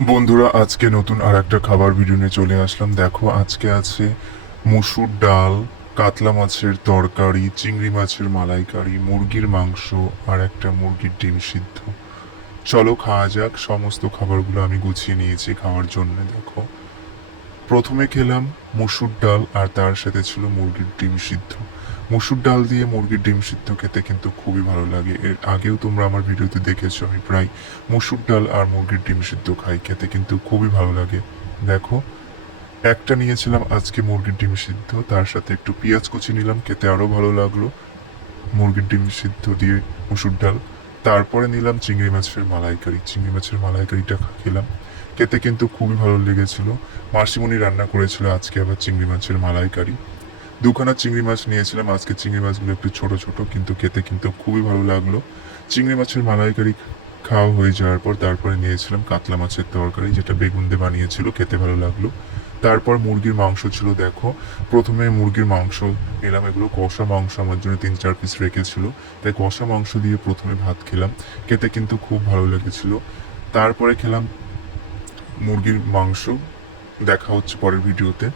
বন্ধুরা, আজকে নতুন আর একটা খাবার ভিডিও নিয়ে চলে আসলাম। দেখো, আজকে আছে মুসুর ডাল, কাতলা মাছের তরকারি, চিংড়ি মাছের মালাইকারি, মুরগির মাংস আর একটা মুরগির ডিম সিদ্ধ। চলো খাওয়া যাক। সমস্ত খাবারগুলো আমি গুছিয়ে নিয়েছি খাওয়ার জন্য। দেখো, প্রথমে খেলাম মসুর ডাল আর তার সাথে ছিল মুরগির ডিম সিদ্ধ। মসুর ডাল দিয়ে মুরগির ডিম সিদ্ধ খেতে কিন্তু খুবই ভালো লাগে। এর আগেও তোমরা আমার ভিডিওতে দেখেছো, আমি প্রায় মসুর ডাল আর মুরগির ডিম সিদ্ধ খাই, খেতে কিন্তু খুবই ভালো লাগে। দেখো, একটা নিয়েছিলাম আজকে মুরগির ডিম সিদ্ধ, তার সাথে একটু পেঁয়াজ কুচি নিলাম, খেতে আরো ভালো লাগলো। মুরগির ডিম সিদ্ধ দিয়ে মসুর ডাল। তারপরে নিলাম চিংড়ি মাছের মালাইকারি। চিংড়ি মাছের মালাইকারিটা খেলাম, খেতে কিন্তু খুবই ভালো লেগেছিল। মাসিমণি রান্না করেছিল আজকে আবার চিংড়ি মাছের মালাইকারি। দুখানা চিংড়ি মাছ নিয়েছিলাম আজকে। চিংড়ি মাছগুলো একটু ছোট ছোট, কিন্তু খেতে কিন্তু খুবই ভালো লাগলো। চিংড়ি মাছের মালাইকারি খাওয়া হয়ে যাওয়ার পর তারপরে নিয়েছিলাম কাতলা মাছের তরকারি, যেটা বেগুন দিয়ে বানিয়েছিল, খেতে ভালো লাগলো। তারপর মুরগির মাংস ছিল। দেখো, প্রথমে মুরগির মাংস নিলাম। এগুলো কষা মাংস, আমার জন্য 3-4 পিস রেখেছিল, তাই কষা মাংস দিয়ে প্রথমে ভাত খেলাম, খেতে কিন্তু খুব ভালো লেগেছিল। তারপরে খেলাম মুরগির মাংস। দেখা হচ্ছে পরের ভিডিওতে।